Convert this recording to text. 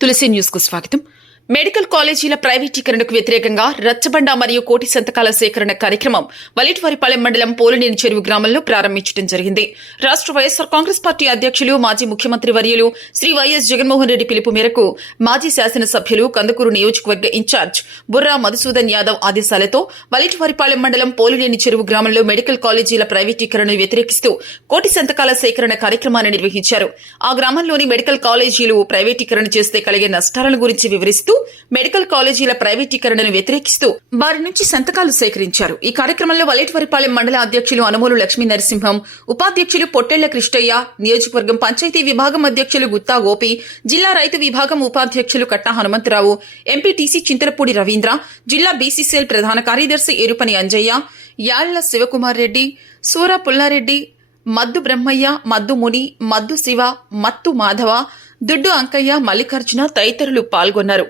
తులసి న్యూస్కు స్వాగతం మెడికల్ కాలేజీల ప్రైవేటీకరణకు వ్యతిరేకంగా రచ్చబండ మరియు కోటి సంతకాల సేకరణ కార్యక్రమం వలిటివారిపాలెం మండలం పోలినేని చెరువు గ్రామంలో ప్రారంభించడం జరిగింది. రాష్ట్ర వైఎస్సార్ కాంగ్రెస్ పార్టీ అధ్యక్షులు మాజీ ముఖ్యమంత్రి వర్యులు శ్రీ వైఎస్ జగన్మోహన్ రెడ్డి పిలుపు మేరకు మాజీ శాసనసభ్యులు కందుకూరు నియోజకవర్గ ఇన్ఛార్జ్ బుర్రా మధుసూదన్ యాదవ్ ఆదేశాలతో వలిటివారిపాలెం మండలం పోలినేని చెరువు గ్రామంలో మెడికల్ కాలేజీల ప్రైవేటీకరణను వ్యతిరేకిస్తూ కోటి సంతకాల సేకరణ కార్యక్రమాన్ని నిర్వహించారు. ఆ గ్రామంలోని మెడికల్ కాలేజీలు ప్రైవేటీకరణ చేస్తే కలిగే నష్టాలను గురించి వివరిస్తూ మెడికల్ కాలేజీల ప్రైవేటీకరణను వ్యతిరేకిస్తూ వారి నుంచి సంతకాలు సేకరించారు. ఈ కార్యక్రమంలో వలేటివరిపాలెం మండల అధ్యక్షులు అనుమోలు లక్ష్మీ నరసింహం ఉపాధ్యక్షులు పొట్టెళ్ళ కృష్ణయ్య నియోజకవర్గం పంచాయతీ విభాగం అధ్యక్షులు గుత్తా గోపి జిల్లా రైతు విభాగం ఉపాధ్యక్షులు కట్టా హనుమంతరావు ఎంపీటీసీ చింతలపూడి రవీంద్ర జిల్లా బీసీసీఎల్ ప్రధాన కార్యదర్శి ఏరుపని అంజయ్య యాళ్ళ శివకుమార్ రెడ్డి సూర పుల్లారెడ్డి మద్దు బ్రహ్మయ్య మద్దు ముని మద్దు శివ మత్తు మాధవ దుడ్డు అంకయ్య మల్లికార్జున తదితరులు పాల్గొన్నారు.